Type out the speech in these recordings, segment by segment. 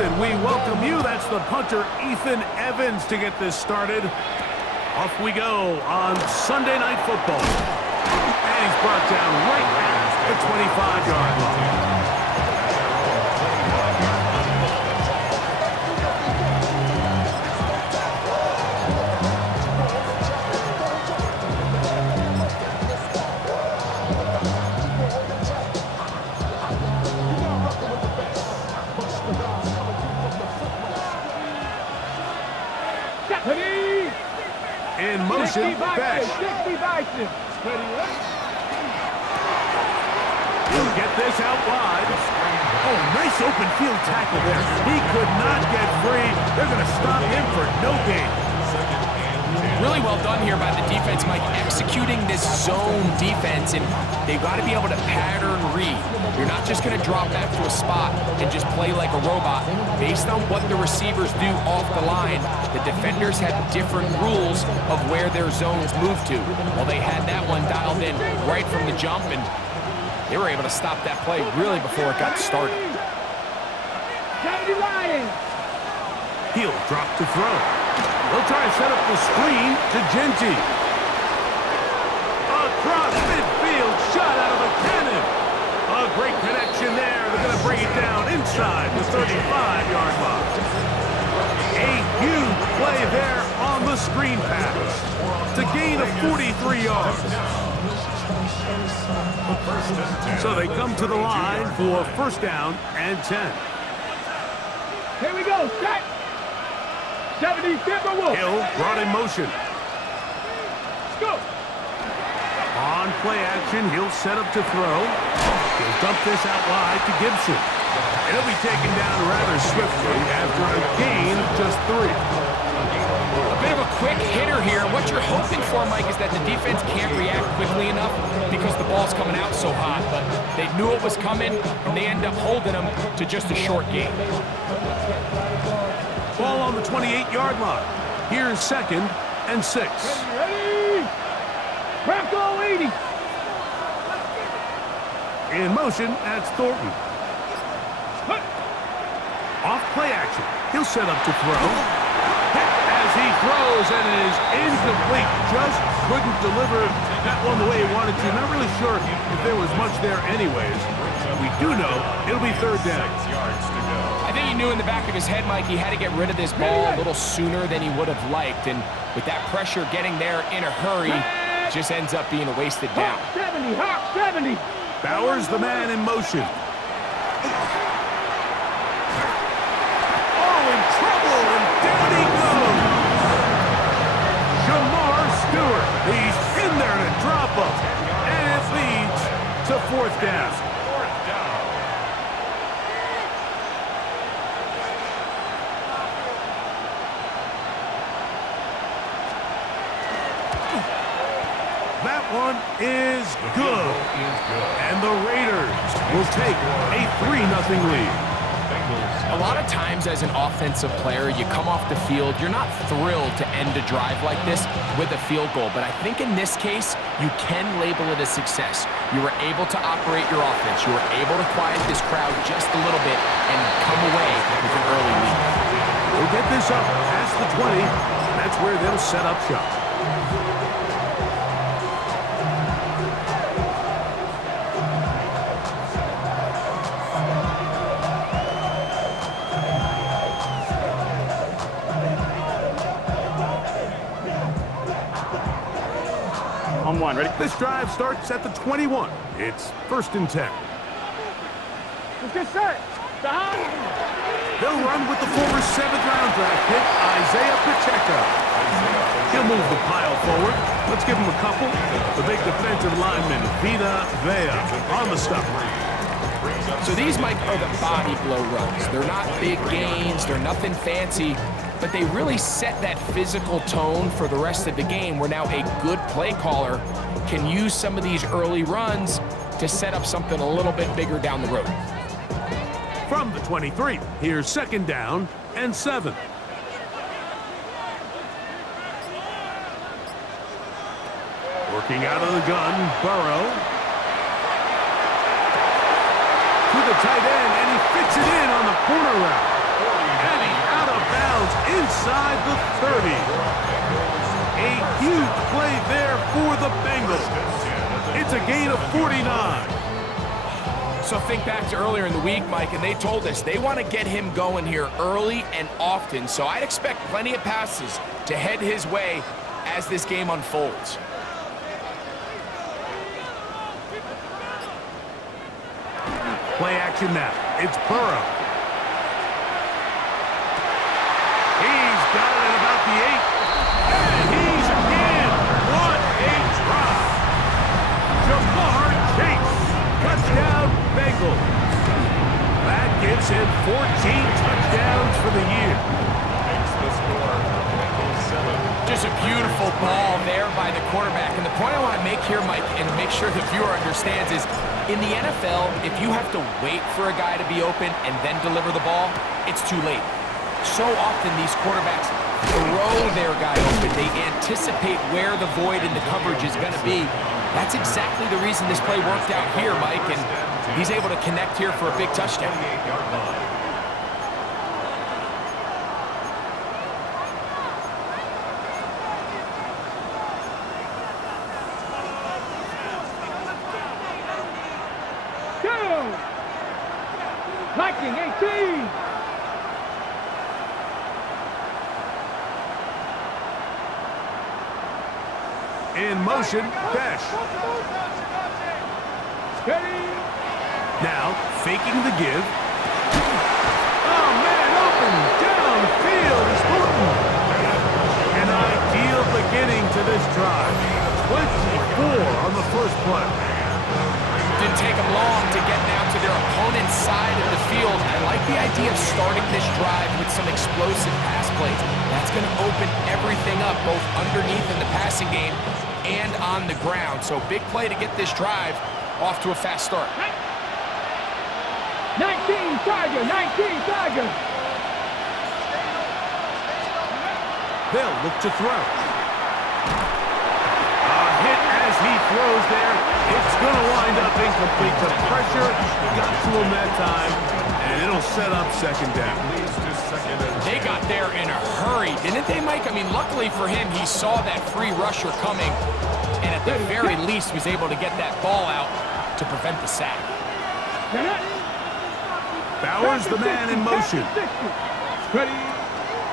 and we welcome you. That's the punter, Ethan Evans, to get this started. Off we go on Sunday Night Football. And he's brought down right at the 25-yard line. In motion, Besh. He'll get this out wide. Oh, nice open field tackle there. He could not get free. They're going to stop him for no gain. Really well done here by the defense, Mike, executing this zone defense, and they've got to be able to pattern read. You're not just going to drop back to a spot and just play like a robot. Based on what the receivers do off the line, the defenders have different rules of where their zones move to. Well, they had that one dialed in right from the jump, and they were able to stop that play really before it got started. He'll drop to throw. He'll try to set up the screen to Genty. Across midfield, shot out of a cannon. A great connection there. They're going to bring it down inside the 35-yard line. A huge play there on the screen pass to gain of 43 yards. So they come to the line for first down and 10. Here we go, set. 70 Timberwolves. Hill brought in motion. Let's go. On play action, he'll set up to throw. He'll dump this out wide to Gibson. And he'll be taken down rather swiftly after a gain of just 3. A bit of a quick hitter here. What you're hoping for, Mike, is that the defense can't react quickly enough because the ball's coming out so hot. But they knew it was coming, and they end up holding them to just a short gain. Ball on the 28-yard line. Here's second and 6. Ready? Crackle 80. In motion, that's Thornton. Off play action. He'll set up to throw. Hit as he throws, and it is incomplete. Just couldn't deliver that one the way he wanted to. Not really sure if there was much there anyways. We do know it'll be third down. I think he knew in the back of his head, Mike, he had to get rid of this ball a little sooner than he would have liked. And with that pressure getting there in a hurry, it just ends up being a wasted down. Hawk 70, Hawk 70. Bowers the man in motion. Oh, in trouble, and down he goes. Shamar Stewart. He's in there to drop him. And it leads to fourth down. That one is good. And the Raiders will take a 3-0 lead. A lot of times as an offensive player, you come off the field, you're not thrilled to end a drive like this with a field goal. But I think in this case, you can label it a success. You were able to operate your offense. You were able to quiet this crowd just a little bit and come away with an early lead. They'll get this up past the 20. That's where they'll set up shop. On one, ready? This drive starts at the 21. It's first and 10. Let's get set. Behind. They'll run with the former 7th-round draft pick, Isaiah Pacheco. He'll move the pile forward. Let's give him a couple. The big defensive lineman, Vita Vea, on the stop. So these, Mike, are the body blow runs. They're not big gains. They're nothing fancy. But they really set that physical tone for the rest of the game where now a good play caller can use some of these early runs to set up something a little bit bigger down the road. From the 23, here's second down and 7. Working out of the gun, Burrow. To the tight end, and he fits it in on the corner route. inside the 30. A huge play there for the Bengals. It's a gain of 49. So think back to earlier in the week, Mike, and they told us they want to get him going here early and often. So I'd expect plenty of passes to head his way as this game unfolds. Play action now. It's Burrow. He's got it at about the 8. And he's in. What a drop. Jamar Chase. Touchdown, Bengals. That gives him 14 touchdowns for the year. Just a beautiful ball there by the quarterback. And the point I want to make here, Mike, and make sure the viewer understands is, in the NFL, if you have to wait for a guy to be open and then deliver the ball, it's too late. So often these quarterbacks throw their guy open. They anticipate where the void in the coverage is going to be. That's exactly the reason this play worked out here, Mike, and he's able to connect here for a big touchdown. Liking 18. In motion, Besh. Steady. Now, faking the give. Oh, man, open. Downfield is Horton. An ideal beginning to this drive. 24 on the first play. Didn't take them long to get now to their opponent's side of the field. I like the idea of starting this drive with some explosive pass plays. That's going to open everything up, both underneath in the passing game and on the ground. So big play to get this drive off to a fast start. 19 Tiger, 19 Tiger. They'll look to throw. A hit as he throws there. It's going to wind up incomplete. The pressure got to him that time, and it'll set up second down. They got there in a hurry, didn't they, Mike? I mean, luckily for him, he saw that free rusher coming, and at the very least was able to get that ball out to prevent the sack. Bowers, the man in motion. Ready.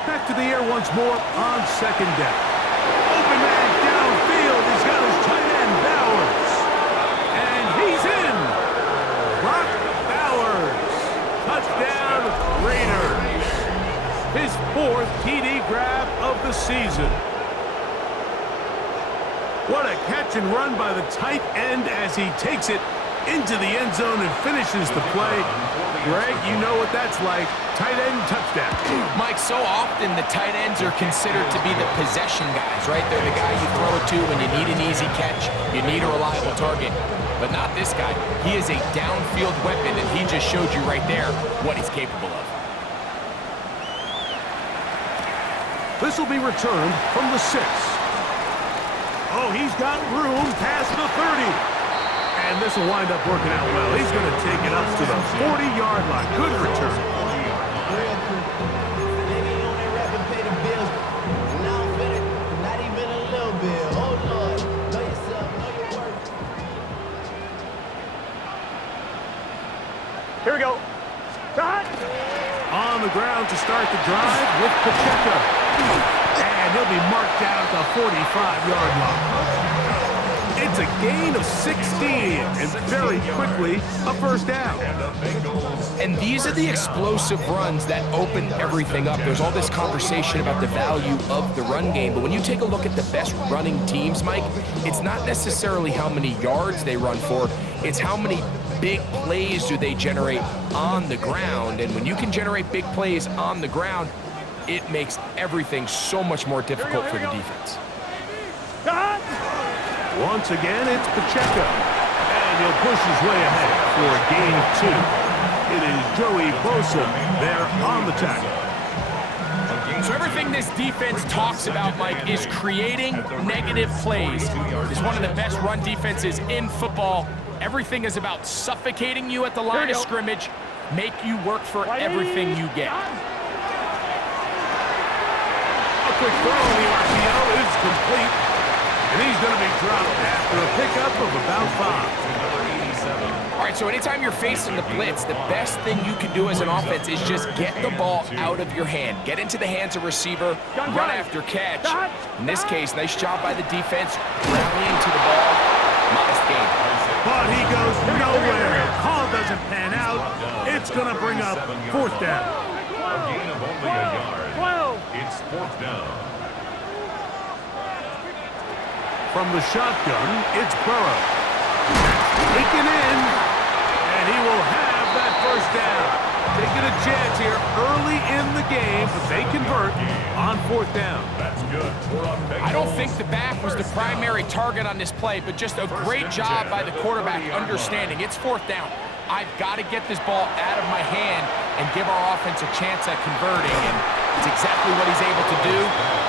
Back to the air once more on second down. Open man downfield. He's got his tight end, Bowers. And he's in. Brock Bowers. Touchdown, Raiders. His 4th TD grab of the season. What a catch and run by the tight end as he takes it into the end zone and finishes the play. Greg, you know what that's like. Tight end touchdown. Mike, so often the tight ends are considered to be the possession guys, right? They're the guy you throw it to when you need an easy catch, you need a reliable target. But not this guy. He is a downfield weapon, and he just showed you right there what he's capable of. This will be returned from the 6. Oh, he's got room past the 30. And this will wind up working out well. He's going to take it up to the 40-yard line. Good return. Here we go. Shot. On the ground to start the drive with Pacheco. And he'll be marked down at the 45-yard line. It's a gain of 16, and very quickly, a first down. And these are the explosive runs that open everything up. There's all this conversation about the value of the run game, but when you take a look at the best running teams, Mike, it's not necessarily how many yards they run for, it's how many big plays do they generate on the ground. And when you can generate big plays on the ground, it makes everything so much more difficult for the defense. Once again, it's Pacheco. And he'll push his way ahead for a gain of 2. It is Joey Bosa there on the tackle. So everything this defense talks about, Mike, is creating negative plays. It's one of the best run defenses in football. Everything is about suffocating you at the line of scrimmage, make you work for everything you get. quick throw on the RPO is complete. And he's going to be dropped after a pickup of about 5. All right, so anytime you're facing the blitz, the best thing you can do as an offense is just get the ball out of your hand. Get into the hands of receiver, run after catch. In this case, nice job by the defense, rallying to the ball. Modest gain. But he goes nowhere. Call doesn't pan out. It's going to bring up 4th down. A gain of only a yard. It's 4th down. From the shotgun, it's Burrow. Taken in, and he will have that 1st down. Taking a chance here early in the game, but they convert on 4th down. That's good. I don't think the back was the primary target on this play, but just a great job by the quarterback understanding. It's 4th down. I've got to get this ball out of my hand and give our offense a chance at converting, and it's exactly what he's able to do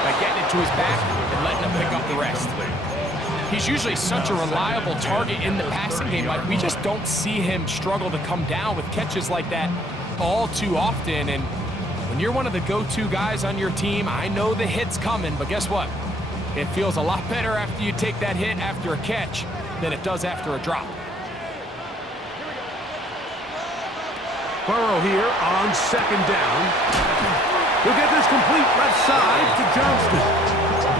by getting it to his back and letting him pick up the rest. He's usually such a reliable target in the passing game. Like, we just don't see him struggle to come down with catches like that all too often. And when you're one of the go-to guys on your team, I know the hit's coming, but guess what? It feels a lot better after you take that hit after a catch than it does after a drop. Burrow here on 2nd down. He'll get this complete left side to Johnston.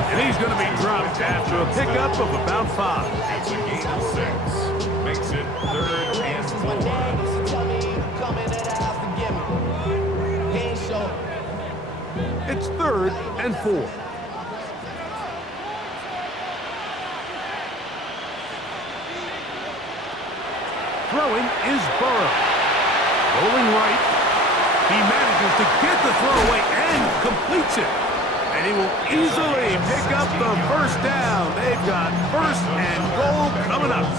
And he's going to be dropped after a pickup of about 5. It's a gain of 6. Makes it 3rd and 4. It's 3rd and 4. Throwing is Burrow. Rolling right. He manages to get the throw away and completes it. And he will easily pick up the 1st down. They've got 1st and goal coming up.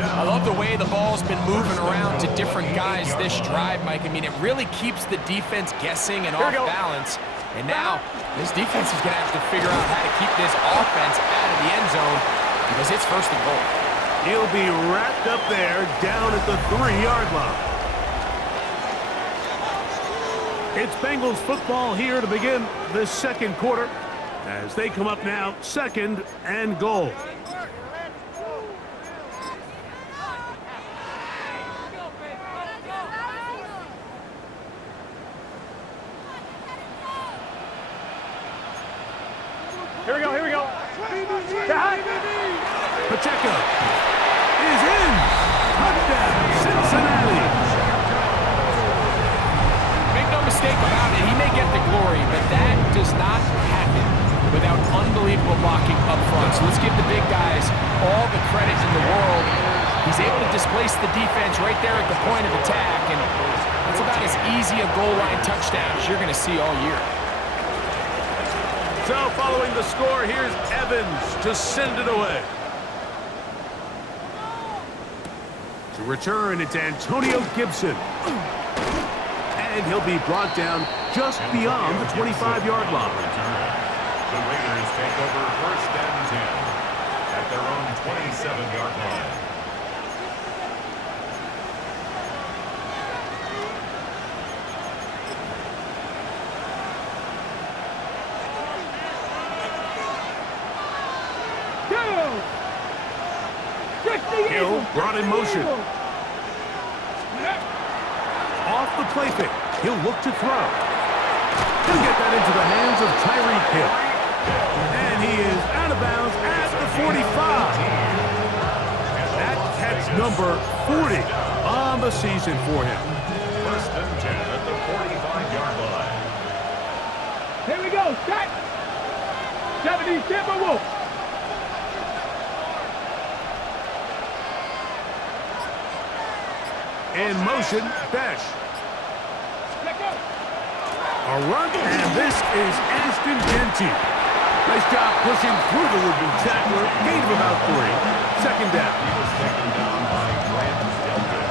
I love the way the ball's been moving around to different guys this drive, Mike. I mean, it really keeps the defense guessing and off balance. And now, this defense is going to have to figure out how to keep this offense out of the end zone because it's 1st and goal. He'll be wrapped up there down at the 3-yard line. It's Bengals football here to begin the 2nd quarter as they come up now 2nd and goal. Here we go. Pacheco is in. Touchdown, Cincinnati. No mistake about it, he may get the glory, but that does not happen without unbelievable blocking up front. So let's give the big guys all the credit in the world. He's able to displace the defense right there at the point of attack, and that's about as easy a goal line touchdown as you're going to see all year. So following the score, here's Evans to send it away. To return, it's Antonio Gibson. And he'll be brought down just beyond the 25-yard line. The Raiders take over 1st and 10 at their own 27-yard line. Hill brought in motion. Off the play fake. He'll look to throw. He'll get that into the hands of Tyreek Hill. And he is out of bounds at the 45. That catch number 40 on the season for him. 1st and 10 at the 45-yard line. Here we go. Set. 70 Timberwolves. In motion, Besh. A run, and this is Ashton Genty. Nice job pushing through the would-be tackler. Gain of about 3. 2nd down. He was taken down by Grant Delpit.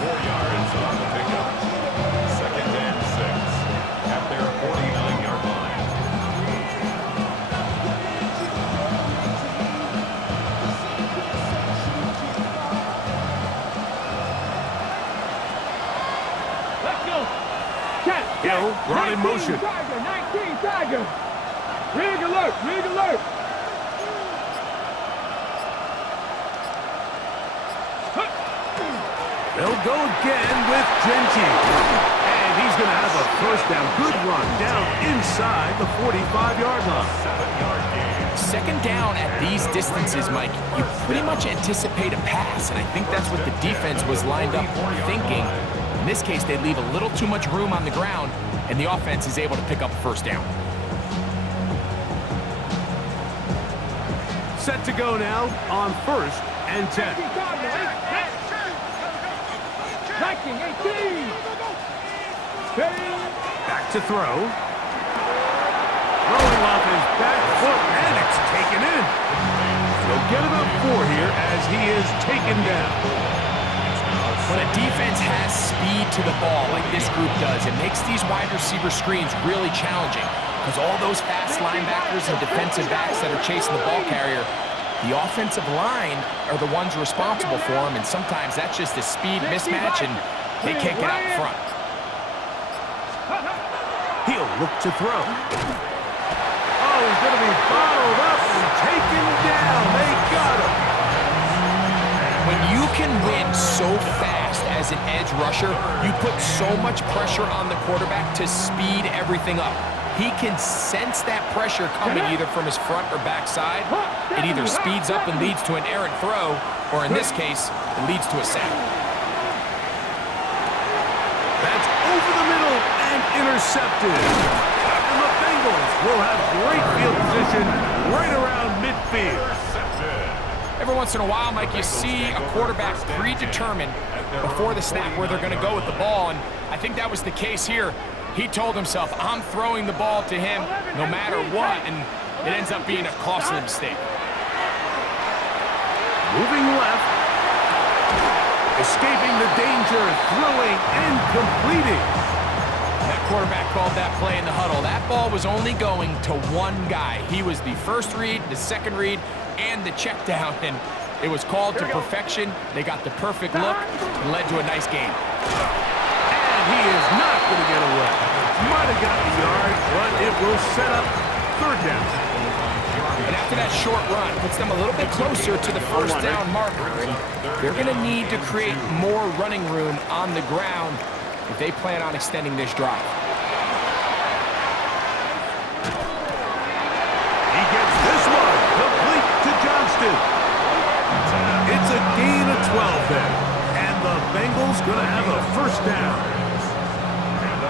4 yards on the pickup. 2nd and 6 at their 49-yard line. Let's go. Hill brought in motion. Tiger, 19 Tiger. go. Rig alert, rig alert. They'll go again with Gentile. And he's going to have a first down. Good run down inside the 45-yard line. 7-yard gain. Second down at these distances, Mike, you pretty much anticipate a pass, and I think that's what the defense was lined up thinking. In this case, they leave a little too much room on the ground, and the offense is able to pick up a first down. Set to go now on 1st and 10. 19, 18. Back to throw. Throwing off his back foot, and it's taken in. He'll get about 4 here as he is taken down. When a defense has speed to the ball like this group does, it makes these wide receiver screens really challenging because all those fast linebackers and defensive backs that are chasing the ball carrier, the offensive line are the ones responsible for them, and sometimes that's just a speed mismatch, and they can't get out in front. He'll look to throw. Oh, he's going to be bottled up and taken down. They got him. When you can win so fast as an edge rusher, you put so much pressure on the quarterback to speed everything up. He can sense that pressure coming either from his front or back side. It either speeds up and leads to an errant throw, or in this case, it leads to a sack. That's over the middle and intercepted. And the Bengals will have great field position right around midfield. Every once in a while, Mike, you see a quarterback predetermined before the snap where they're going to go with the ball, and I think that was the case here. He told himself, I'm throwing the ball to him no matter what, and it ends up being a costly mistake. Moving left. Escaping the danger, throwing and completing. That quarterback called that play in the huddle. That ball was only going to one guy. He was the first read, the second read, and the check down, and it was called to perfection. They got the perfect look and led to a nice game. And he is not going to get away. Might have got the yard, but it will set up 3rd down. And after that short run, puts them a little bit closer to the first down marker, and they're going to need to create more running room on the ground if they plan on extending this drive. He gets this one complete to Johnston. It's a gain of 12 there, and the Bengals going to have a first down.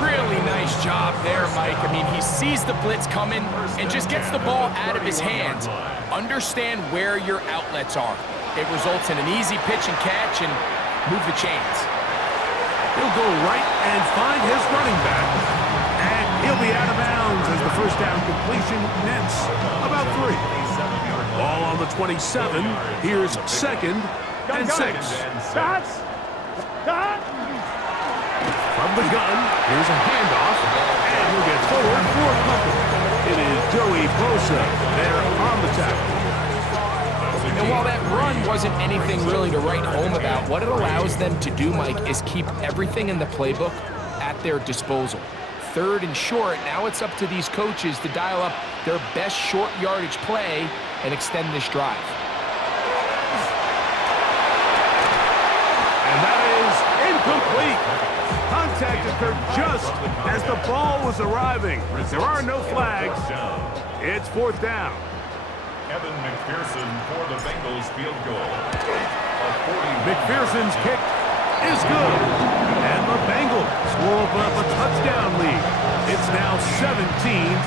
Really nice job there, Mike. I mean, he sees the blitz coming and just gets the ball out of his hands. Understand where your outlets are. It results in an easy pitch and catch and move the chains. He'll go right and find his running back. And he'll be out of bounds as the first down completion nets about 3. Ball on the 27. Here's 2nd and 6. From the gun, here's a handoff, and he'll get forward for a couple. It is Joey Bosa there on the tackle. And while that run wasn't anything really to write home about, what it allows them to do, Mike, is keep everything in the playbook at their disposal. 3rd and short, now it's up to these coaches to dial up their best short yardage play and extend this drive. And that is incomplete. Contact occurred just as the ball was arriving. There are no flags. It's 4th down. Evan McPherson for the Bengals field goal. McPherson's kick is good. And the Bengals will open up a touchdown lead. It's now 17-10.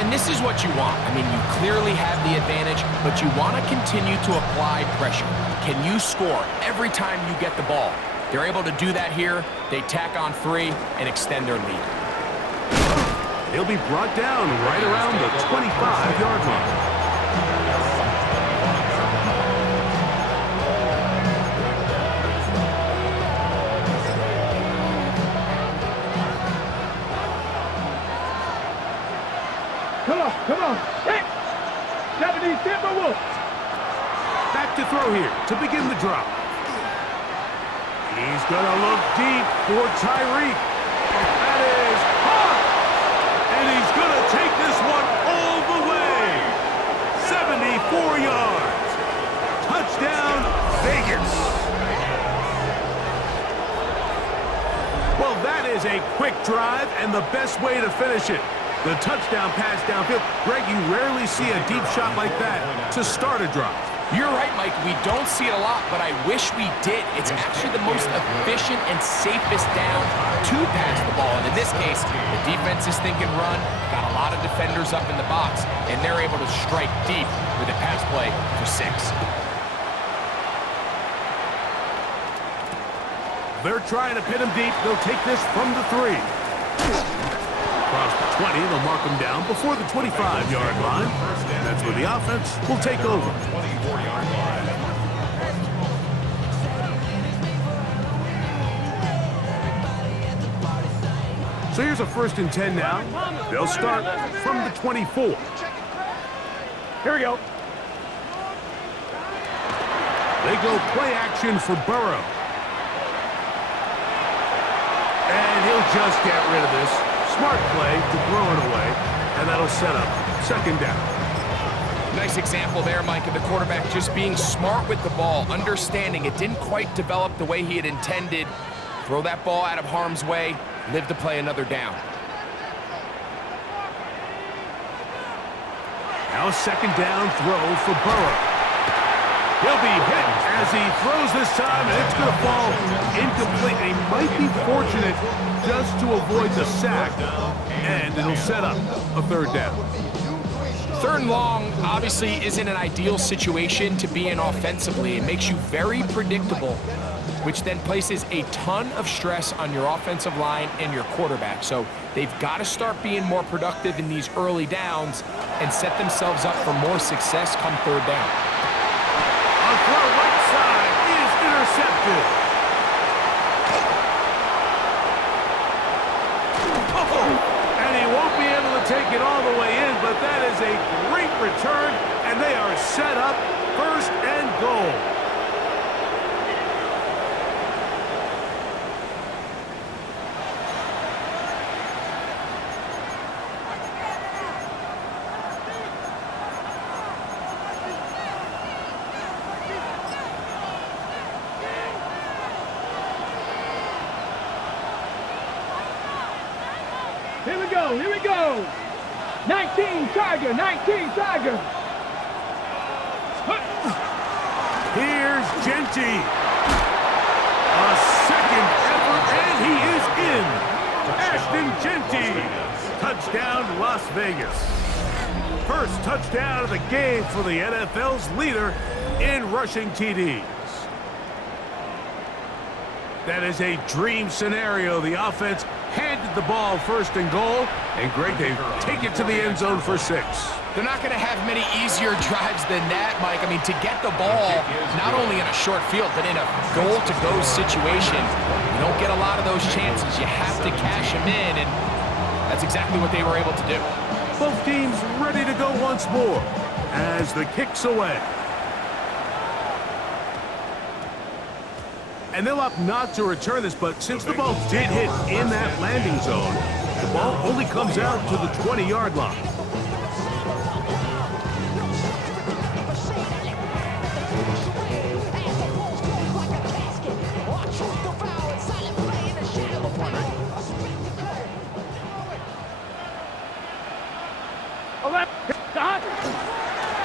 And this is what you want. I mean, you clearly have the advantage, but you want to continue to apply pressure. Can you score every time you get the ball? They're able to do that here. They tack on 3 and extend their lead. He'll be brought down right around the 25-yard line. Come on. Hit. 70 Timberwolves. Back to throw here to begin the drop. He's going to look deep for Tyreek. That is hot. And he's gonna take this one all the way. 74 yards. Touchdown, Vegas. Well, that is a quick drive and the best way to finish it. The touchdown pass downfield. Greg, you rarely see a deep shot like that to start a drive. You're right, Mike. We don't see it a lot, but I wish we did. It's actually the most efficient and safest down to pass the ball. And in this case, the defense is thinking run, got a lot of defenders up in the box, and they're able to strike deep with a pass play for 6. They're trying to pin him deep. They'll take this from the 3. Across the 20, they'll mark him down before the 25-yard line. And that's where the offense will take over. 24-yard line. So here's a 1st and 10 now. They'll start from the 24. Here we go. They go play action for Burrow. And he'll just get rid of this. Smart play to throw it away, and that'll set up 2nd down. Nice example there, Mike, of the quarterback just being smart with the ball, understanding it didn't quite develop the way he had intended. Throw that ball out of harm's way, live to play another down. Now 2nd down throw for Burrow. He'll be hit as he throws this time, and it's going to fall incomplete. He might be fortunate just to avoid the sack, and it'll set up a 3rd down. 3rd and long obviously isn't an ideal situation to be in offensively. It makes you very predictable, which then places a ton of stress on your offensive line and your quarterback. So they've got to start being more productive in these early downs and set themselves up for more success come 3rd down. A throw right side is intercepted. Oh, and he won't be able to take it all the way in, but that is a great return, and they are set up 1st and goal. Here we go. Here we go. 19 Tiger. 19 Tiger. Here's Genty. A 2nd effort, and he is in. Ashton Genty. Touchdown, Las Vegas. 1st touchdown of the game for the NFL's leader in rushing TDs. That is a dream scenario. The offense handed the ball 1st and goal, and Greg, they take it to the end zone for 6. They're not going to have many easier drives than that, Mike. I mean, to get the ball, not only in a short field, but in a goal-to-go situation, you don't get a lot of those chances. You have to cash them in, and that's exactly what they were able to do. Both teams ready to go once more as the kick's away. And they'll opt not to return this, but since the ball did hit in that landing zone, the ball only comes out to the 20-yard line.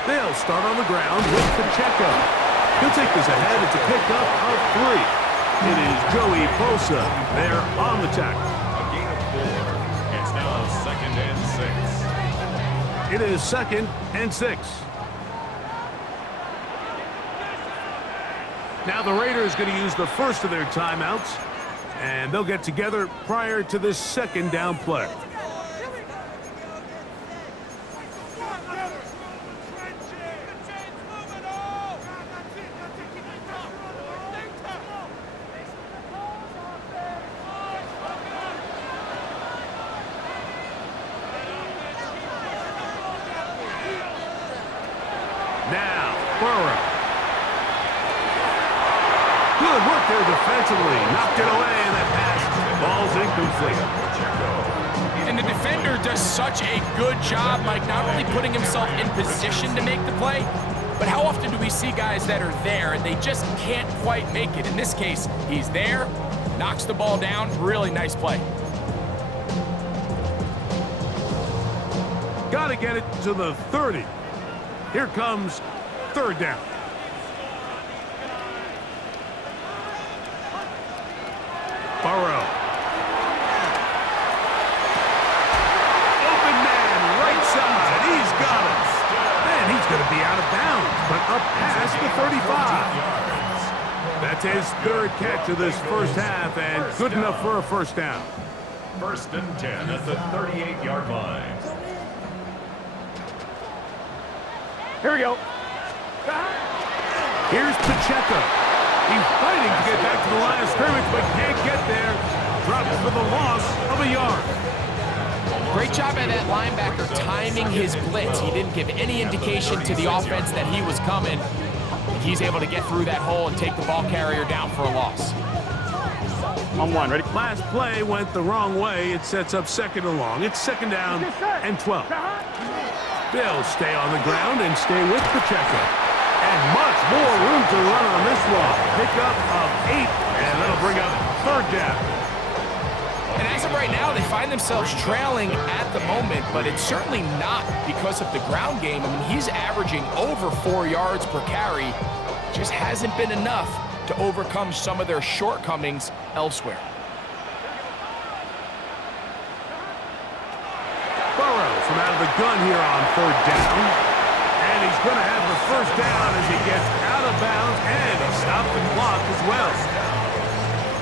They'll start on the ground with Pacheco. He'll take this ahead. It's a pickup of 3. It is Joey Bosa there on the tackle. A gain of 4. It's now 2nd and 6. It is 2nd and 6. Now the Raiders going to use the first of their timeouts, and they'll get together prior to this 2nd down play. Now, Burrow. Good work there defensively. Knocked it away, and that pass falls incomplete. And the defender does such a good job, Mike, not only putting himself in position to make the play, but how often do we see guys that are there and they just can't quite make it? In this case, he's there, knocks the ball down, really nice play. Got to get it to the 30. Here comes third down. Burrow. Open man, right side. He's got it. And he's going to be out of bounds, but up past the 35. That's his third catch of this first half, and good enough for a first down. 1st and 10 at the 38-yard line. Here we go. Here's Pacheco. He's fighting to get back to the line of scrimmage, but can't get there. Drops for the loss of a yard. Great job by that linebacker timing his blitz. He didn't give any indication to the offense that he was coming. He's able to get through that hole and take the ball carrier down for a loss. On one, ready? Last play went the wrong way. It sets up second and long. It's second down and 12. They'll stay on the ground and stay with Pacheco. And much more room to run on this one. Pickup of 8, and that'll bring up third down. And as of right now, they find themselves trailing at the moment, but it's certainly not because of the ground game. I mean, he's averaging over 4 yards per carry. Just hasn't been enough to overcome some of their shortcomings elsewhere. Burrow from out of the gun here on third down. And he's going to have the first down as he gets out of bounds, and he stopped the clock as well.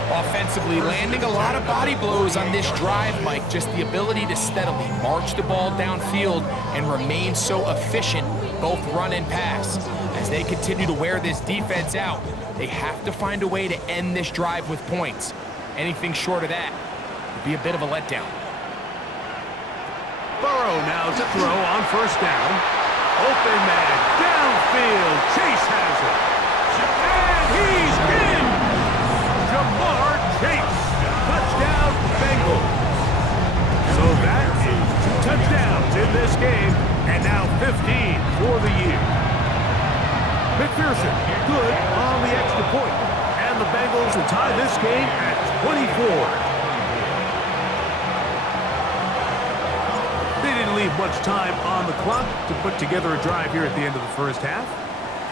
Offensively, landing a lot of body blows on this drive, Mike. Just the ability to steadily march the ball downfield and remain so efficient, both run and pass. As they continue to wear this defense out, they have to find a way to end this drive with points. Anything short of that would be a bit of a letdown. Burrow now to throw on first down. Open man, downfield. Chase has it. And he's in! Jamar Chase. Touchdown, Bengals. So that is 2 touchdowns in this game, and now 15 for the year. McPherson, good on the extra point. And the Bengals will tie this game at 24. They didn't leave much time on the clock to put together a drive here at the end of the first half.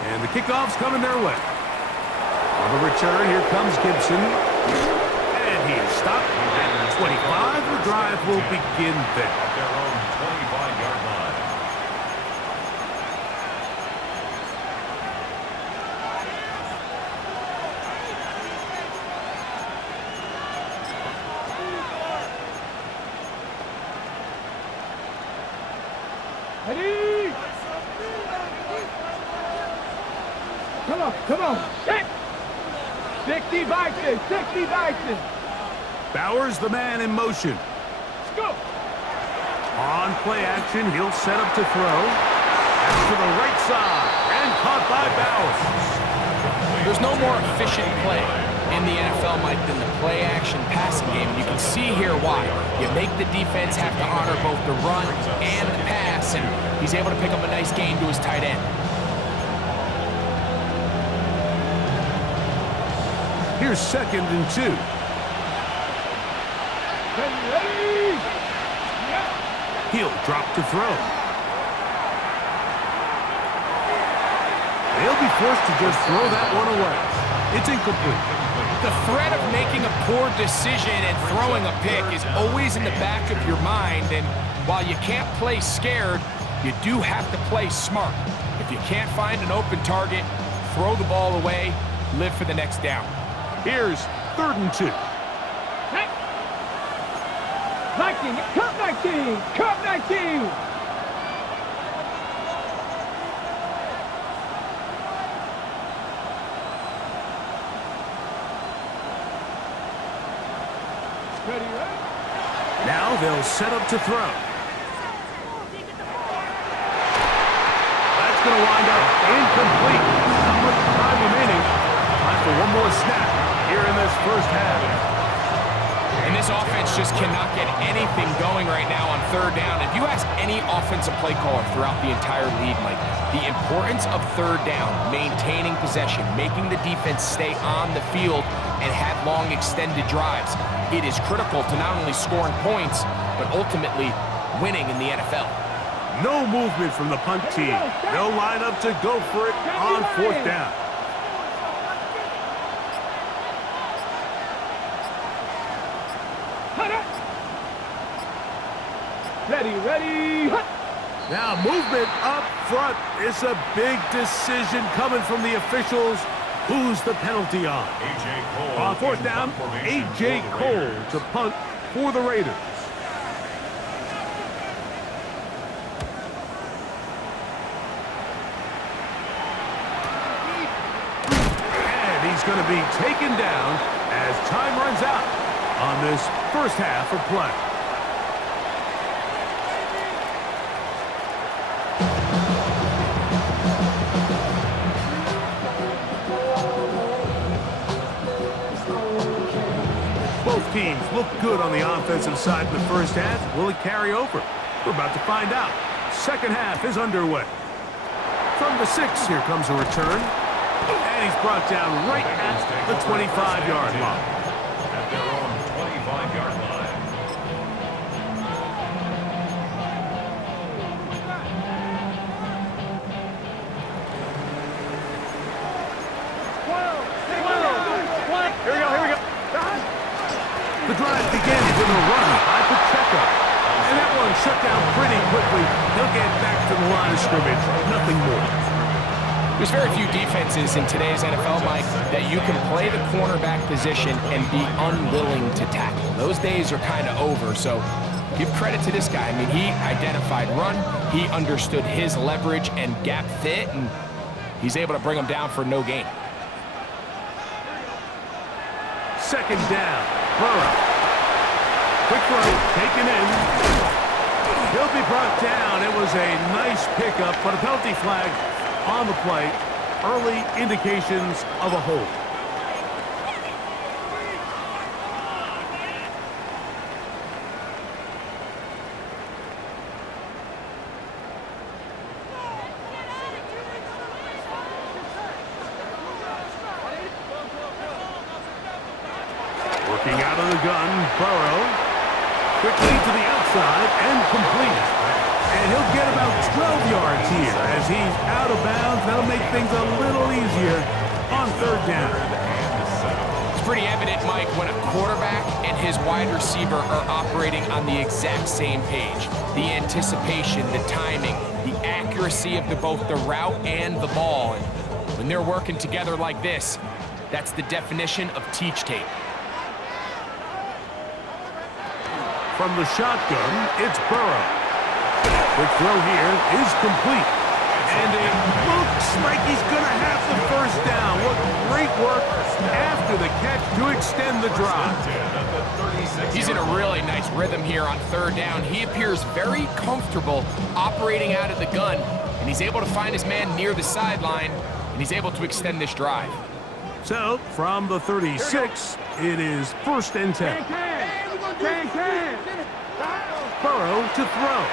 And the kickoff's coming their way. On the return, here comes Gibson. And he is stopped at 25. The drive will begin there. At their own 25-yard line. Ready? Come on. Set. 60 Vikings, 60 Vikings. Bowers, the man in motion. Go. On play action, he'll set up to throw. That's to the right side, and caught by Bowers. There's no more efficient play in the NFL, Mike, than the play-action passing game. And you can see here why. You make the defense have to honor both the run and the pass, and he's able to pick up a nice gain to his tight end. Here's 2nd and 2. Ready? He'll drop to throw. They'll be forced to just throw that one away. It's incomplete. The threat of making a poor decision and throwing a pick is always in the back of your mind, and while you can't play scared, you do have to play smart. If you can't find an open target, throw the ball away, live for the next down. Here's 3rd and 2. 19, Cup 19, Cup 19. Ready, right? Now they'll set up to throw. That's going to wind up incomplete. Not much time remaining. Time for one more snap here in this first half. And this offense just cannot get anything going right now on third down. If you ask any offensive play caller throughout the entire league, Mike, the importance of third down, maintaining possession, making the defense stay on the field and have long extended drives, it is critical to not only scoring points, but ultimately winning in the NFL. No movement from the punt team. They'll line up to go for it on fourth down. Ready. Now movement up front. It's a big decision coming from the officials. Who's the penalty on? On fourth down, A.J. Cole to punt for the Raiders. And he's going to be taken down as time runs out on this first half of play. Both teams look good on the offensive side in the first half. Will it carry over? We're about to find out. Second half is underway. From the 6, here comes a return. And he's brought down right at the 25-yard line. At their own 25-yard line. Here we go. The drive begins with a run by Pacheco. And that one shut down pretty quickly. He'll get back to the line of scrimmage. Nothing more. There's very few defenses in today's NFL, Mike, that you can play the cornerback position and be unwilling to tackle. Those days are kind of over, so give credit to this guy. I mean, he identified run, he understood his leverage and gap fit, and he's able to bring him down for no gain. Second down, Burrow. Quick throw, taken in. He'll be brought down. It was a nice pickup, but a penalty flag on the play. Early indications of a hold. Working out of the gun, Burrow. Quickly to the outside and complete. And he'll get about 12 yards here as he's out of bounds. That'll make things a little easier on third down. It's pretty evident, Mike, when a quarterback and his wide receiver are operating on the exact same page. The anticipation, the timing, the accuracy of both the route and the ball. And when they're working together like this, that's the definition of teach tape. From the shotgun, it's Burrow. Quick throw here is complete. And it looks like he's going to have the first down. What great work after the catch to extend the drive. He's in a really nice rhythm here on third down. He appears very comfortable operating out of the gun, and he's able to find his man near the sideline, and he's able to extend this drive. So, from the 36, it is first and 10. Burrow to throw.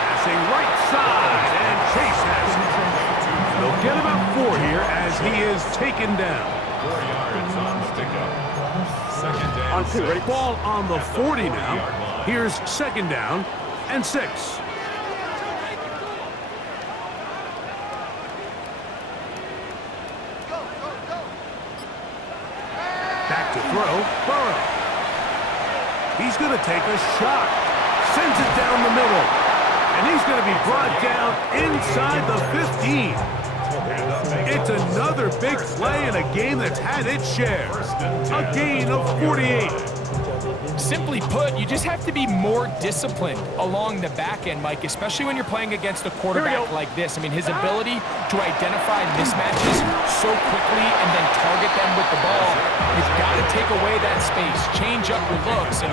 Passing right side, and Chase has it. They'll get about 4 here as he is taken down. 4 yards on the pickup. Second down. On 2, ready? Ball on the 40 now. Here's second down and 6. Back to throw, Burrow. He's going to take a shot. Sends it down the middle. And he's going to be brought down inside the 15. It's another big play in a game that's had its share. A gain of 48. Simply put, you just have to be more disciplined along the back end, Mike, especially when you're playing against a quarterback like this. I mean, his ability to identify mismatches so quickly and then target them with the ball, you've got to take away that space, change up your looks, and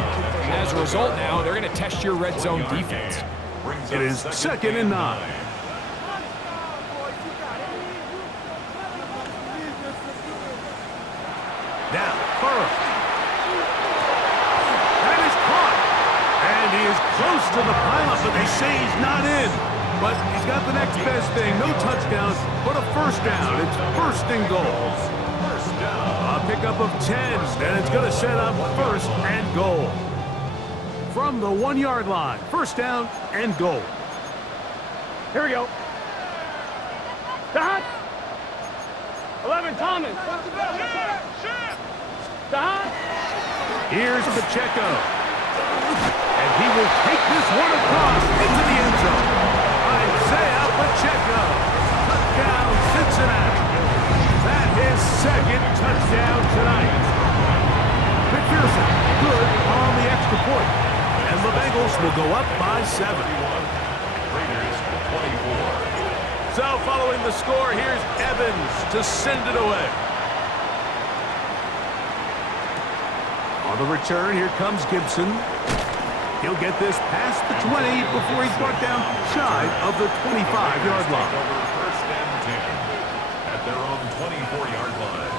as a result now, they're going to test your red zone defense. It is second and 9. Now, Burrow. to the pileup, but they say he's not in. But he's got the next best thing. No touchdowns, but a first down. It's first and goal. A pickup of 10, and it's going to set up first and goal. From the 1-yard line, first down and goal. Here we go. Stop. 11, Thomas. Stop. Here's Pacheco. And he will take this one across into the end zone. Isaiah Pacheco. Touchdown, Cincinnati. That is second touchdown tonight. McPherson, good on the extra point. And the Bengals will go up by 7. Raiders 24. So following the score, here's Evans to send it away. On the return, here comes Gibson. He'll get this past the 20 before he's brought down shy of the 25-yard line. Over first and 10 at their own 24-yard line.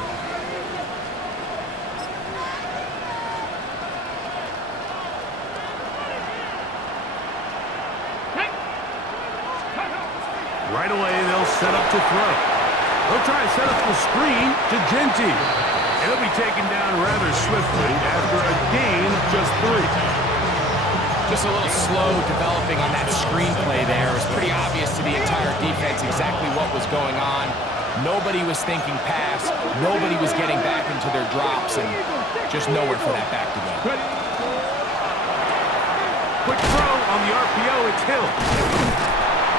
Right away, they'll set up to throw. They'll try to set up the screen to Genty. He'll be taken down rather swiftly after a gain of just 3. Just a little slow developing on that screenplay there. It was pretty obvious to the entire defense exactly what was going on. Nobody was thinking pass. Nobody was getting back into their drops, and just nowhere for that back to go. Quick throw on the RPO. It's Hill.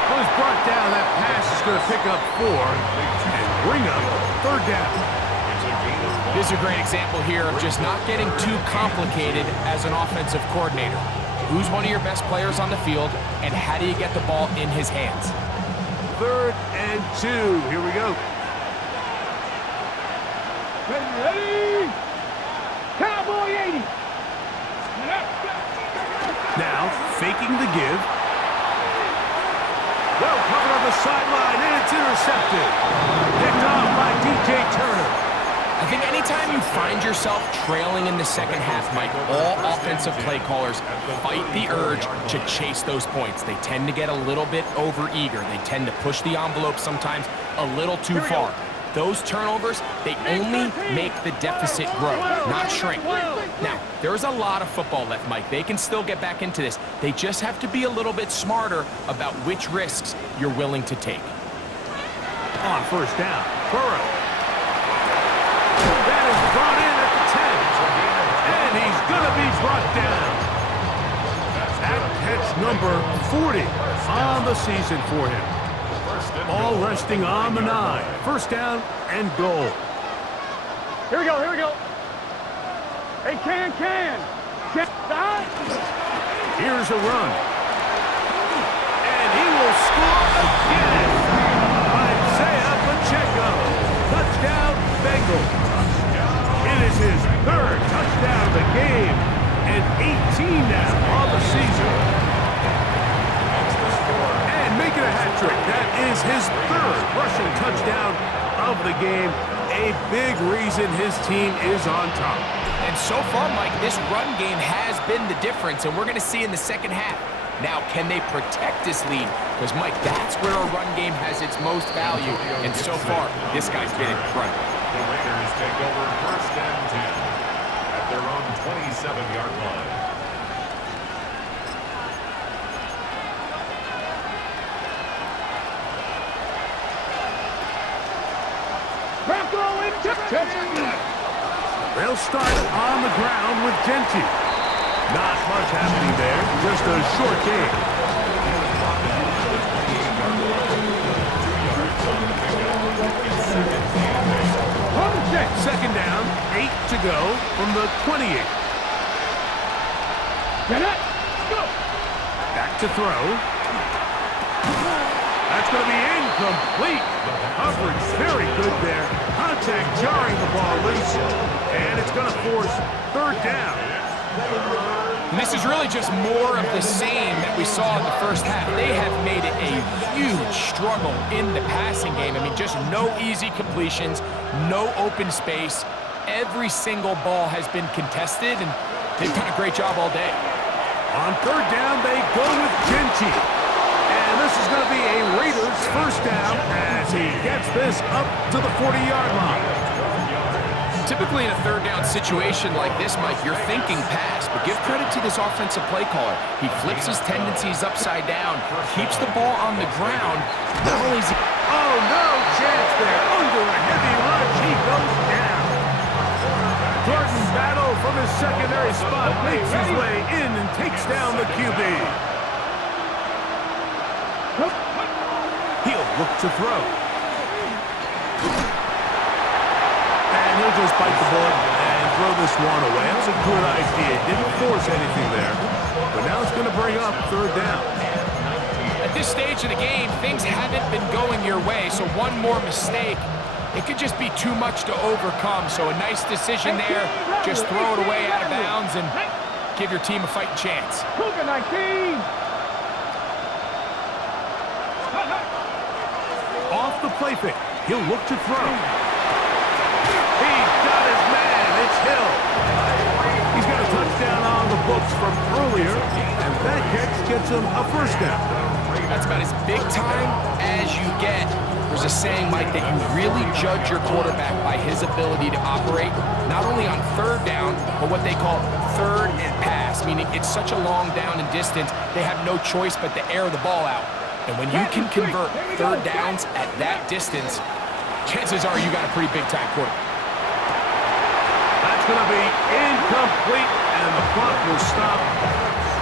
Was brought down. That pass is going to pick up 4 and bring up third down. This is a great example here of just not getting too complicated as an offensive coordinator. Who's one of your best players on the field, and how do you get the ball in his hands? Third and 2. Here we go. Ready? Cowboy 80. Now, faking the give. Well covered on the sideline, and it's intercepted. Picked off by DJ Turner. I think anytime you find yourself trailing in the second half, Mike, all offensive play callers fight the urge to chase those points. They tend to get a little bit overeager. They tend to push the envelope sometimes a little too far. Those turnovers, they only make the deficit grow, not shrink. Now, there's a lot of football left, Mike. They can still get back into this. They just have to be a little bit smarter about which risks you're willing to take. On first down, Burrow. That is brought in at the 10. And he's going to be brought down. At catch number 40 on the season for him. Ball resting on the 9. First down and goal. Here we go, here we go. Hey, can. Stop. Here's a run. And he will score again. Isaiah Pacheco. Touchdown, Bengals. It is his third touchdown of the game, and 18 now on the season. And making a hat trick. That is his third rushing touchdown of the game. A big reason his team is on top. And so far, Mike, this run game has been the difference, and we're going to see in the second half. Now, can they protect this lead? Because, Mike, that's where a run game has its most value, and so far, this guy's been incredible. The Raiders take over first and 10 at their own 27-yard line. They'll start on the ground with Genty. Not much happening there, just a short game. Second down, 8 to go from the 28. Get it. Go. Back to throw. That's going to be incomplete. Coverage very good there. Contact jarring the ball loose. And it's going to force third down. And this is really just more of the same that we saw in the first half. They have made it a huge struggle in the passing game. I mean, just no easy completions, no open space. Every single ball has been contested, and they've done a great job all day. On third down, they go with Genty. And this is going to be a Raiders first down as he gets this up to the 40-yard line. Typically in a third down situation like this, Mike, you're thinking pass, but give credit to this offensive play caller. He flips his tendencies upside down, keeps the ball on the ground. Not only is he... Oh, no chance there. Under a heavy rush, he goes down. Jordan battle from his secondary spot, makes his way in and takes down the QB. He'll look to throw. And he'll just bite the bullet and throw this one away. That was a good idea. Didn't force anything there. But now it's going to bring up third down. At this stage of the game, things haven't been going your way, so one more mistake, it could just be too much to overcome. So a nice decision there. Just throw it away out of bounds and give your team a fighting chance. Cougar 19. Off the play fake. He'll look to throw. He's got his man. It's Hill. He's got a touchdown on the books from earlier, and that catch gets him a first down. That's about as big time as you get. There's a saying, Mike, that you really judge your quarterback by his ability to operate, not only on third down, but what they call third and pass, meaning it's such a long down and distance, they have no choice but to air the ball out. And when you can convert third downs at that distance, chances are you got a pretty big-time quarterback. That's going to be incomplete, and the clock will stop.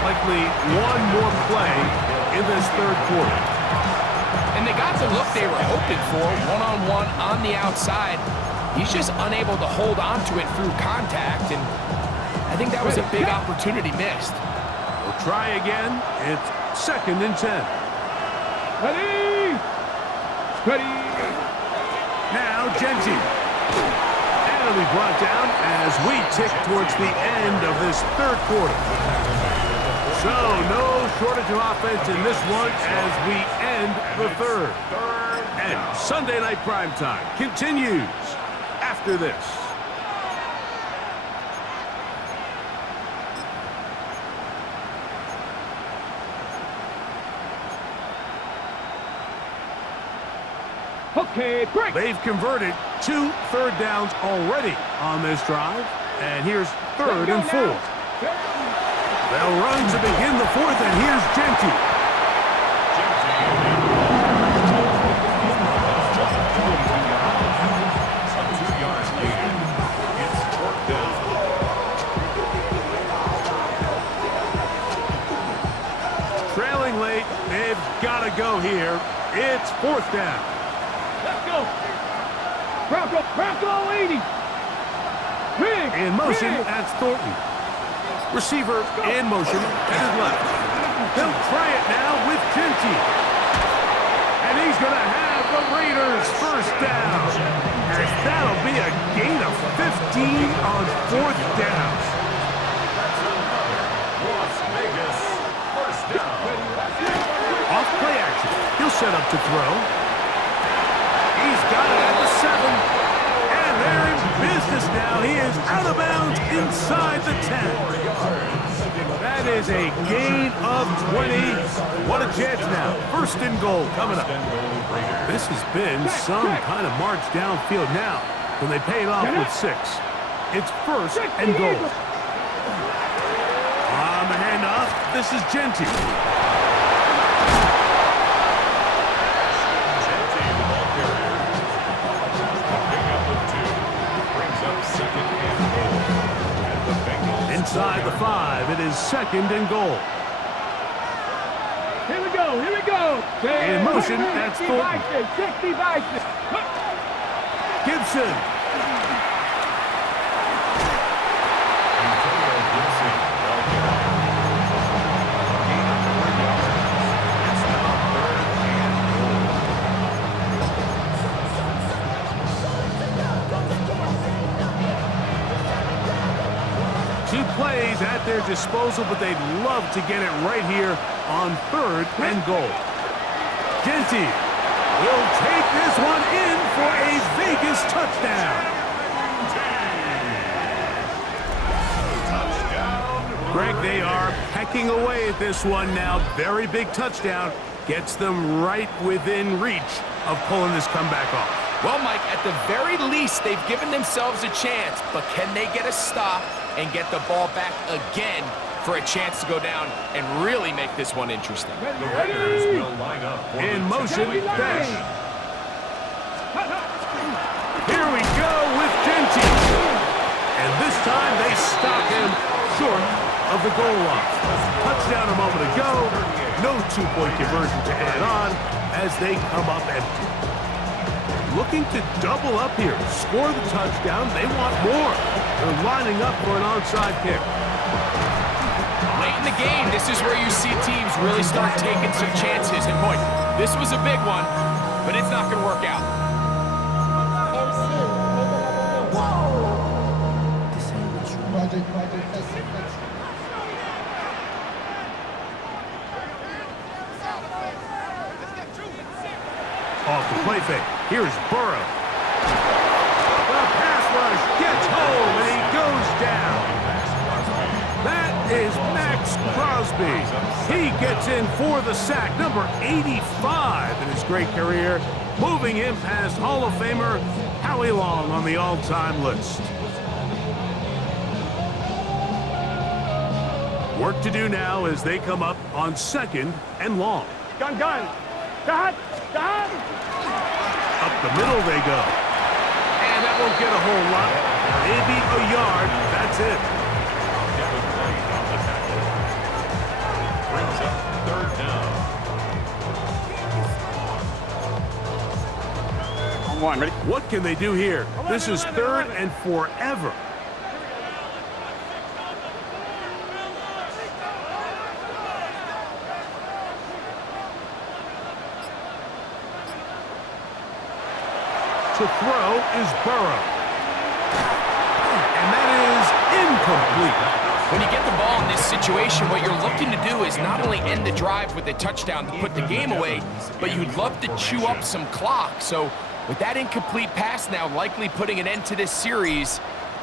Likely one more play in this third quarter. And they got the look they were hoping for, one-on-one on the outside. He's just unable to hold on to it through contact, and I think that was a big opportunity missed. We'll try again. It's 2nd and 10. Ready. Ready. Now Genty. And it'll be brought down as we tick towards the end of this third quarter. So no shortage of offense in this one as we end the third. And Sunday Night Primetime continues after this. Okay, break. They've converted 2 third downs already on this drive. And here's 3rd and 4. They'll run to begin the 4th, and here's Genty. Trailing late, they've got to go here. It's 4th down. Let's go. Bronco 80. Big. In motion, that's Thornton. Receiver in motion, headed left. They'll try it now with Genty. And he's going to have the Raiders first down. As that'll be a gain of 15 on 4th down. Las Vegas, first down. Off play action. He'll set up to throw. He's got it at the 7. And they're in business now. He is out of bounds inside the 10. That is a gain of 20. What a chance now. 1st and goal coming up. This has been some kind of march downfield now. When they pay it off with 6. It's 1st and goal. On the handoff, this is Genty. Inside the 5, it is 2nd and goal. Here we go. Here we go. In motion, that's Thornton. 60 Bison. Gibson. Two plays at their disposal, but they'd love to get it right here on 3rd and goal. Genty will take this one in for a Vegas touchdown. Touchdown, Greg, they are pecking away at this one now. Very big touchdown. Gets them right within reach of pulling this comeback off. Well, Mike, at the very least, they've given themselves a chance, but can they get a stop and get the ball back again for a chance to go down and really make this one interesting? The Raiders will line up for In the motion, two-point dash. conversion. Here we go with Genty. And this time they stop him short of the goal line. Touchdown a moment ago. No two-point conversion to add on as they come up empty. Looking to double up here. Score the touchdown. They want more. They're lining up for an onside kick. Late in the game, this is where you see teams really start taking some chances. And boy, this was a big one, but it's not going to work out. Off the play fake. Here's Burrow. The pass rush gets home, and he goes down. That is Max Crosby. He gets in for the sack, number 85 in his great career, moving him past Hall of Famer Howie Long on the all-time list. Work to do now as they come up on 2nd and long. Gun. Dot. Up the middle they go. And that won't get a whole lot. Maybe a yard. That's it. Devin White on the tackle. Brings up 3rd down. On one, ready? What can they do here? This is 3rd and forever. To throw is Burrow. And that is incomplete. When you get the ball in this situation, what you're looking to do is not only end the drive with a touchdown to put the game away, but you'd love to chew up some clock. So with that incomplete pass now likely putting an end to this series,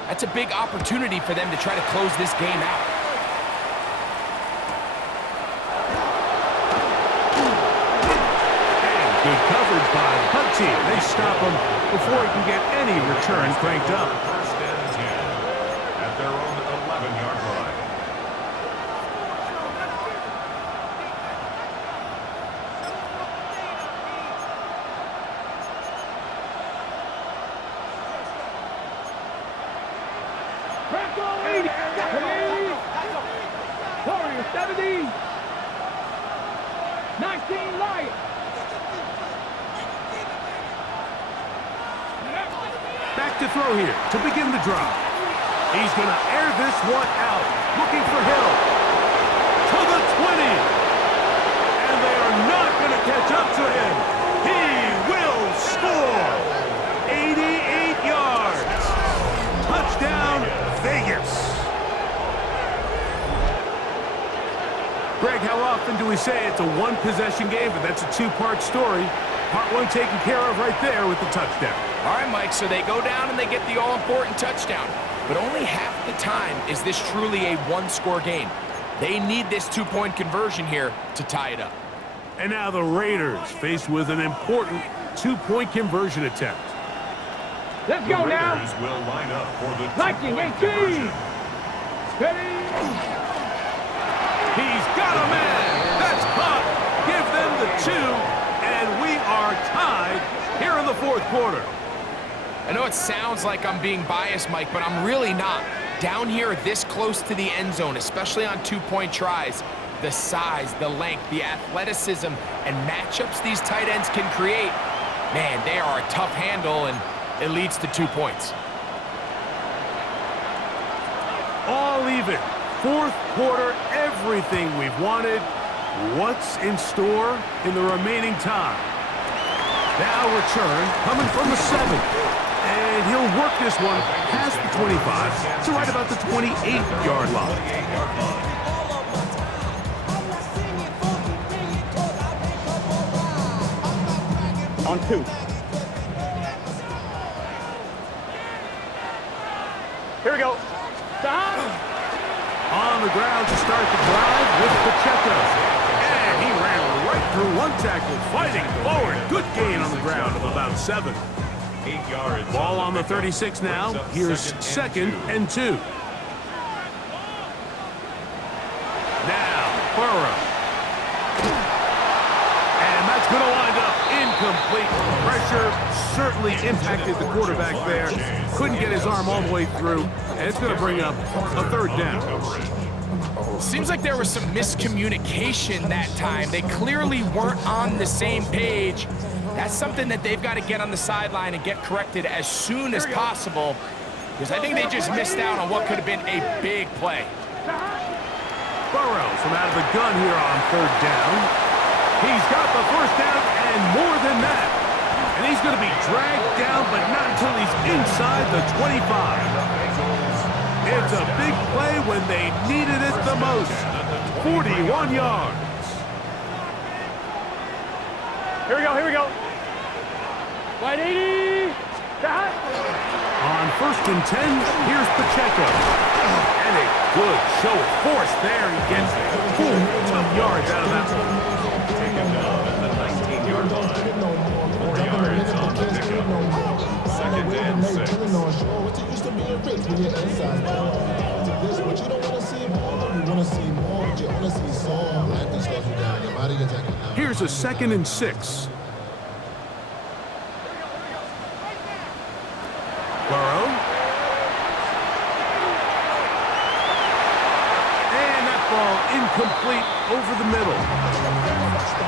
that's a big opportunity for them to try to close this game out. Good coverage by the punt team. They stop him before he can get any return cranked up. 1st and 10 at their own 11-yard line. Warriors 70. 19 Lions. Back to throw here to begin the drive. He's going to air this one out. Looking for Hill. To the 20. And they are not going to catch up to him. He will score. 88 yards. Touchdown, Vegas. Greg, how often do we say it's a one-possession game, but that's a two-part story? Part one taken care of right there with the touchdown. All right, Mike, so they go down and they get the all-important touchdown. But only half the time is this truly a one-score game. They need this two-point conversion here to tie it up. And now the Raiders faced with an important two-point conversion attempt. Let's The go now. Raiders will line up for the 19, two-point 18. conversion. Ready. He's got a man. That's caught. Give them the 2, and we are tied here in the 4th quarter. I know it sounds like I'm being biased, Mike, but I'm really not. Down here this close to the end zone, especially on two-point tries, the size, the length, the athleticism, and matchups these tight ends can create, man, they are a tough handle, and it leads to 2 points. All even. 4th quarter, everything we've wanted. What's in store in the remaining time? Now return coming from the 7. And he'll work this one past the 25 to right about the 28-yard line. On 2. Here we go. Stop. On the ground to start the drive with Pacheco. And he ran right through one tackle, fighting forward. Good gain on the ground of about 7. 8 yards. Ball on the 36 now. Here's 2nd and 2. Now, Burrow. And that's going to wind up incomplete. Pressure certainly impacted the quarterback there. Couldn't get his arm all the way through, and it's going to bring up a 3rd down. Seems like there was some miscommunication that time. They clearly weren't on the same page. That's something that they've got to get on the sideline and get corrected as soon as possible, because I think they just missed out on what could have been a big play. Burrow from out of the gun here on 3rd down. He's got the 1st down and more than that. And he's going to be dragged down, but not until he's inside the 25. It's a big play when they needed it the most. 41 yards. Here we go, here we go. 180. On 1st and 10, here's Pacheco. And a good show of force there. He gets 2 tough yards out of that one. Taken down at the 19-yard line. 4 yards on the pickup. 2nd and 6. Here's a 2nd and 6. Burrow. And that ball incomplete over the middle.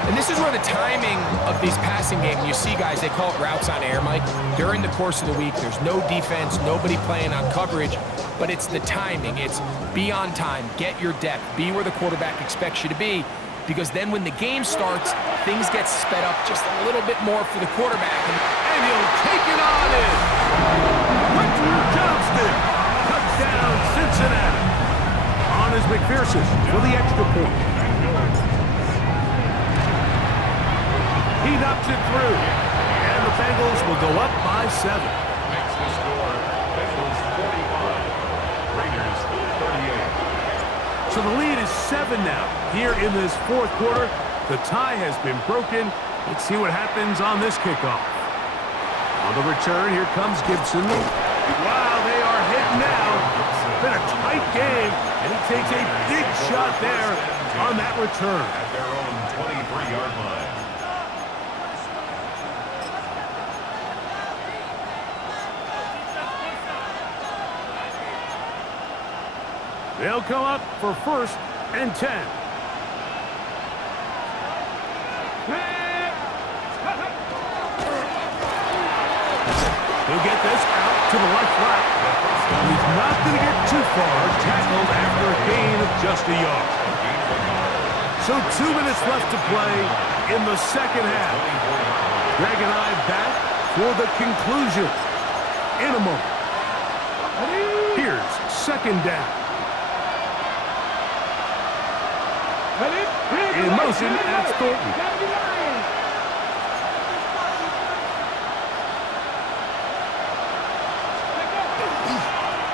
And this is where the timing of these passing games, you see guys, they call it routes on air, Mike. During the course of the week, there's no defense, nobody playing on coverage, but it's the timing. It's be on time, get your depth, be where the quarterback expects you to be, because then when the game starts, things get sped up just a little bit more for the quarterback. And he'll take it on in. Quentin Johnston. Touchdown, Cincinnati. On is McPherson for the extra point. He knocks it through. And the Bengals will go up by 7. Makes the score. Bengals 45. Raiders 38. So the lead is 7 now. Here in this 4th quarter, the tie has been broken. Let's see what happens on this kickoff. On the return, here comes Gibson. Wow, they are hit now. It's been a tight game, and he takes a big shot there on that return. At their own 23-yard line. They'll come up for 1st and 10. He'll get this out to the left flat. He's not going to get too far, tackled after a gain of just a yard. So 2 minutes left to play in the 2nd half. Greg and I back for the conclusion in a moment. Here's 2nd down. In motion, that's Thornton.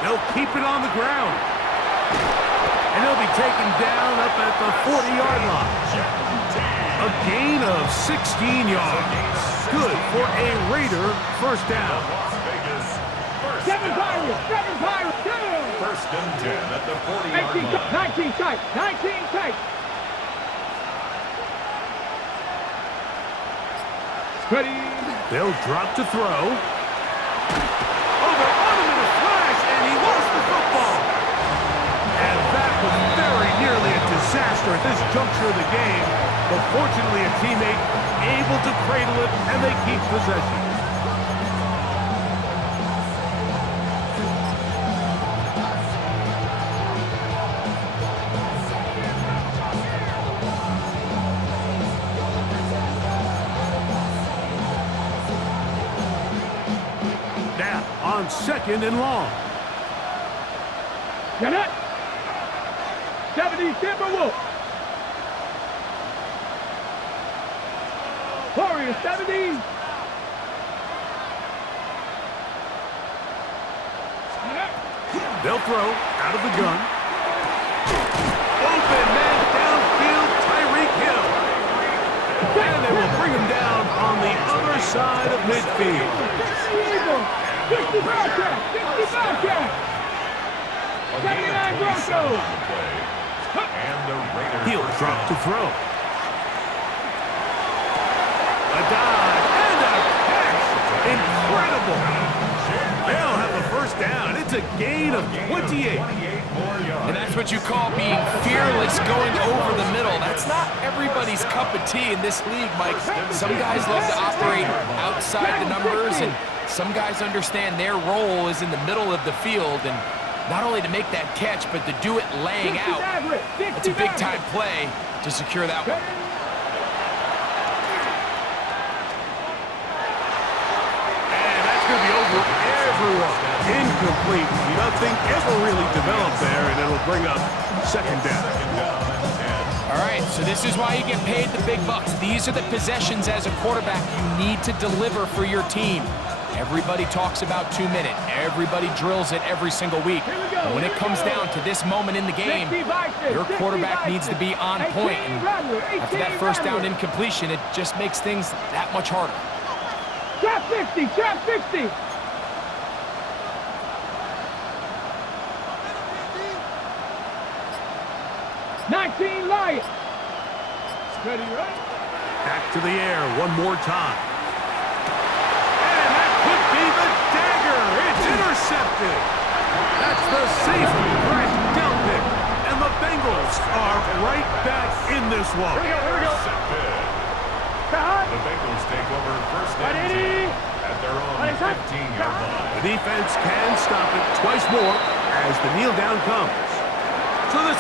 They'll keep it on the ground. And he'll be taken down up at the 40-yard line. A gain of 16 yards. Good for a Raider 1st down. 7 Pirates, 7 Pirates, 1st and 10 at the 40-yard line. 19 tight, 19 tight. Ready. They'll drop to throw. Oh, they're on him in a flash, and he lost the football. And that was very nearly a disaster at this juncture of the game. But fortunately, a teammate able to cradle it, and they keep possession. Now, on 2nd and long. Get it. 70 Timberwolves. Warriors 70. They'll throw out of the gun. Open man downfield, Tyreek Hill. And they will bring him down on the other side of midfield. 60 Bobcat! 60 Bobcat! 79 Broncos! He'll drop to throw. A dive and a catch. Incredible. They'll have the first down. It's a gain of 28. And that's what you call being fearless going over the middle. That's not everybody's cup of tea in this league, Mike. Some guys love to operate outside the numbers, and some guys understand their role is in the middle of the field, and not only to make that catch, but to do it laying out. It's a big-time play to secure that one. And that's going to be over everyone. Incomplete. Nothing ever really developed there, and it'll bring up second down. All right, so this is why you get paid the big bucks. These are the possessions as a quarterback you need to deliver for your team. Everybody talks about 2 minutes. Everybody drills it every single week. But when it comes down to this moment in the game, your quarterback needs to be on point. And after that first down incompletion, it just makes things that much harder. Trap 60! Trap 60! '19 Lions. Ready, right? Back to the air one more time. And that could be the dagger. It's intercepted. That's the safety crash Delpit. And the Bengals are right back in this one. Here we go. The Bengals take over first and 10 at their own 15-yard line. The defense can stop it twice more as the kneel down comes. So this